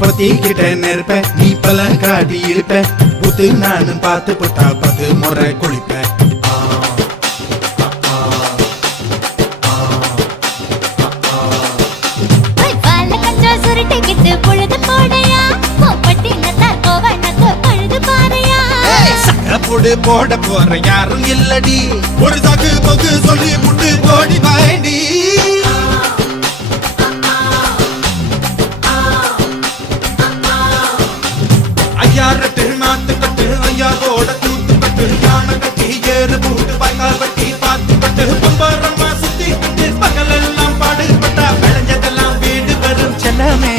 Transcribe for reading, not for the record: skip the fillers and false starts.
பத்திக்கிட்ட நெருப்ப நீ பல காட்டி இருப்ப புத்து நானும் பார்த்து புட்டா 10 முறை குளிப்ப போட போற யாரும் இல்லடி ஒரு சாக்கு போக்கு சொல்லி புட்டு போடி பாயண்டி ஐயாரட்டு நாத்து கட்டு ஐயாவோட தூத்து கட்டு யானை கட்டி ஏறு பூட்டு பாய்க்கால் வட்டி பாத்து பட்டு பம்பரமா சுத்தி கட்டு பகலெல்லாம் பாடுபட்டா விளைஞ்சதெல்லாம் வீடு வரும் செல்லமே